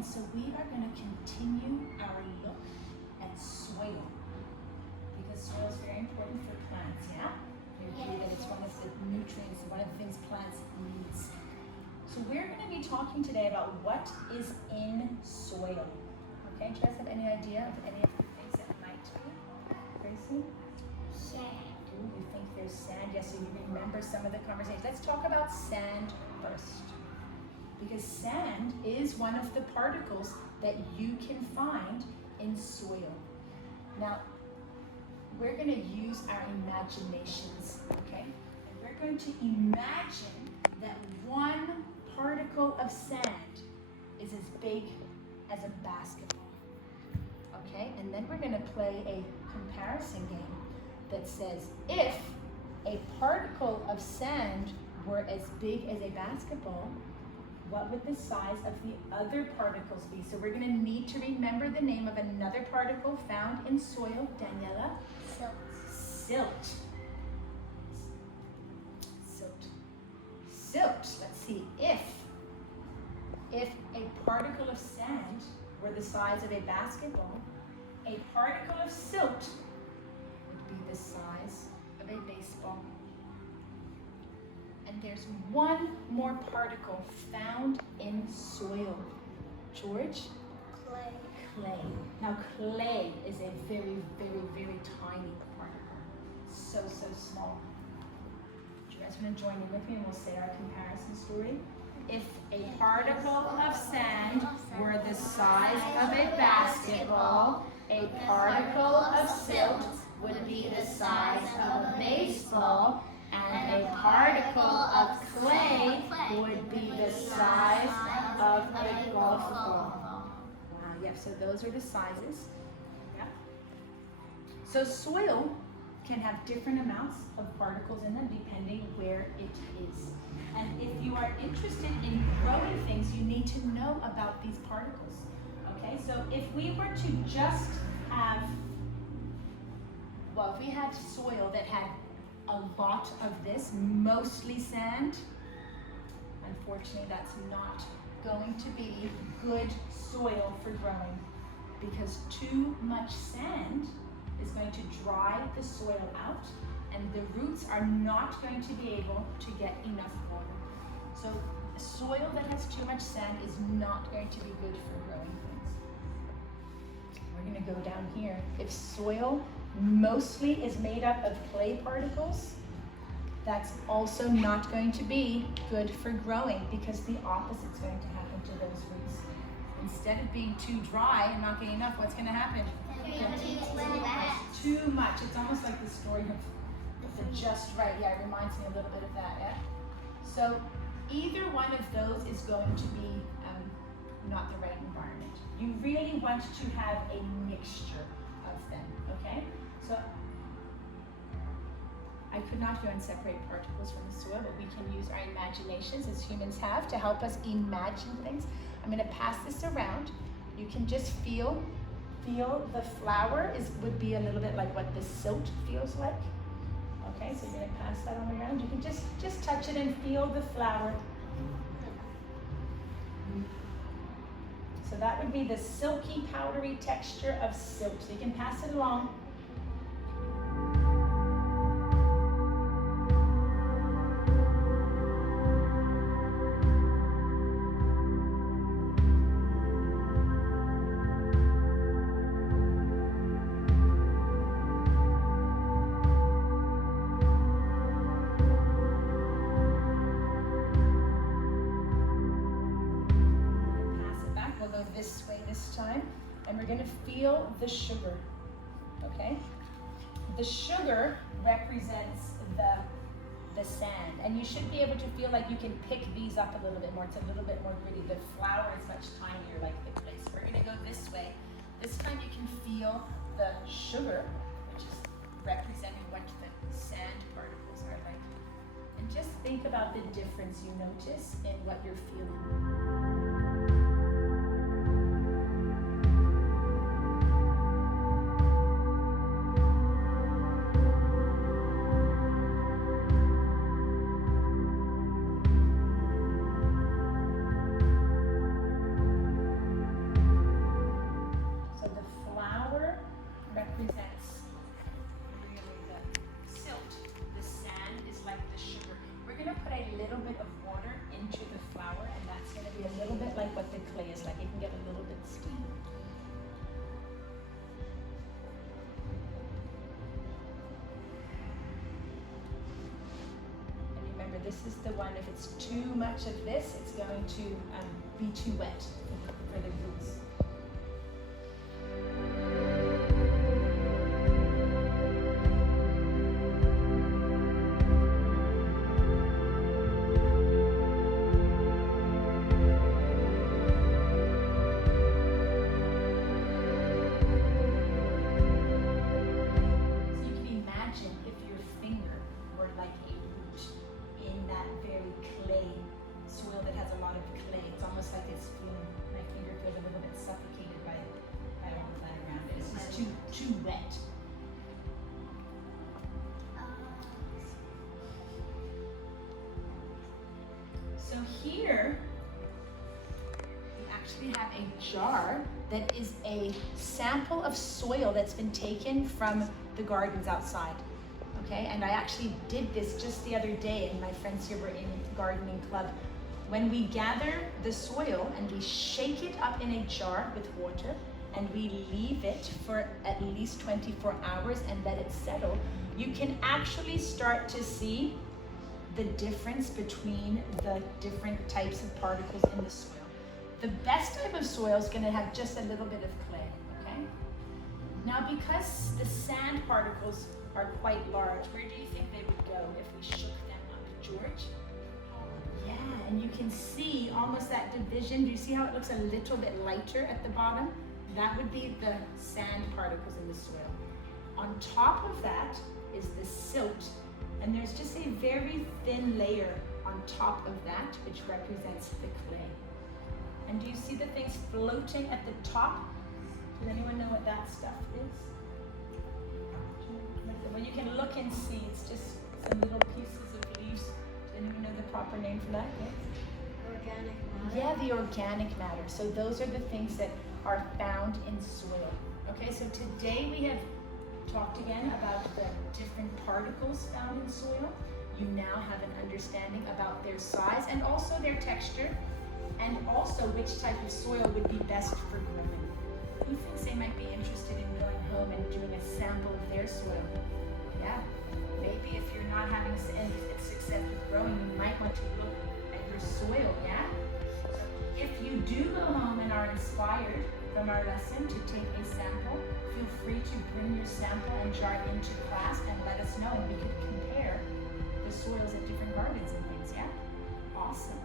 and so we are going to continue our look at soil, because soil is very important for plants, yeah? You agree that it's one of the nutrients, one of the things plants needs. So we're going to be talking today about what is in soil. Okay, do you guys have any idea of any of the things that might be? Gracie? Sand. Ooh, you think there's sand? Yes, so you remember some of the conversations. Let's talk about sand first. Because sand is one of the particles that you can find in soil. Now, we're going to use our imaginations, okay? And we're going to imagine that one particle of sand is as big as a basketball, okay? And then we're going to play a comparison game that says, if a particle of sand were as big as a basketball, what would the size of the other particles be? So we're going to need to remember the name of another particle found in soil. Daniela? Silt. Silt. Silt. Silt. Let's see. If a particle of sand were the size of a basketball, a particle of silt would be the size of a baseball. And there's one more particle found in soil. George? Clay. Clay. Now clay is a very, very, very tiny particle. So, so small. Do you guys want to join in with me and we'll say our comparison story? If a particle of sand were the size of a basketball, a particle of silt would be the size of a baseball, and a particle of clay would be the size of a golf ball. Wow, yeah, so those are the sizes. Yeah. So soil can have different amounts of particles in them depending where it is. And if you are interested in growing things, you need to know about these particles. Okay, so if we were to just have, well, if we had soil that had a lot of this, mostly sand, unfortunately that's not going to be good soil for growing, because too much sand is going to dry the soil out and the roots are not going to be able to get enough water. So soil that has too much sand is not going to be good for growing things. We're going to go down here. If soil mostly is made up of clay particles, that's also not going to be good for growing, because the opposite is going to happen to those roots. Instead of being too dry and not getting enough, what's going to happen? Too much. It's almost like the story of the just right. Yeah, it reminds me a little bit of that, yeah? So either one of those is going to be not the right environment. You really want to have a mixture of them, okay? So I could not go and separate particles from the soil, but we can use our imaginations as humans have to help us imagine things. I'm going to pass this around. You can just feel the flour would be a little bit like what the silt feels like. Okay, so you're going to pass that on around. You can just touch it and feel the flour. So that would be the silky, powdery texture of silt. So you can pass it along. This way this time, and we're going to feel the sugar, okay? The sugar represents the sand, and you should be able to feel like you can pick these up a little bit more. It's a little bit more gritty. The flour is much tinier like the clay. So we're going to go this way. This time you can feel the sugar, which is representing what the sand particles are like. And just think about the difference you notice in what you're feeling. like what the clay is like. It can get a little bit steamy. And remember, this is the one, if it's too much of this, it's going to be too wet for the roots. Too wet. So here we actually have a jar that is a sample of soil that's been taken from the gardens outside. Okay, and I actually did this just the other day, and my friends here were in the gardening club. When we gather the soil and we shake it up in a jar with water, and we leave it for at least 24 hours and let it settle, you can actually start to see the difference between the different types of particles in the soil. The best type of soil is going to have just a little bit of clay, okay? Now, because the sand particles are quite large, where do you think they would go if we shook them up, George? Yeah, and you can see almost that division. Do you see how it looks a little bit lighter at the bottom? That would be the sand particles in the soil. On top of that is the silt, and there's just a very thin layer on top of that, which represents the clay. And do you see the things floating at the top? Does anyone know what that stuff is? Well, you can look and see. It's just some little pieces of leaves. Does anyone know the proper name for that? Yes? Organic matter. Yeah, the organic matter. So those are the things that are found in soil. Okay, so today we have talked again about the different particles found in soil. You now have an understanding about their size and also their texture, and also which type of soil would be best for growing. Who thinks they might be interested in going home and doing a sample of their soil? Yeah, maybe if you're not having success with growing, you might want to look at your soil, yeah? If you do go home and are inspired from our lesson to take a sample, feel free to bring your sample and jar into class and let us know, and we could compare the soils at different gardens and things, yeah? Awesome.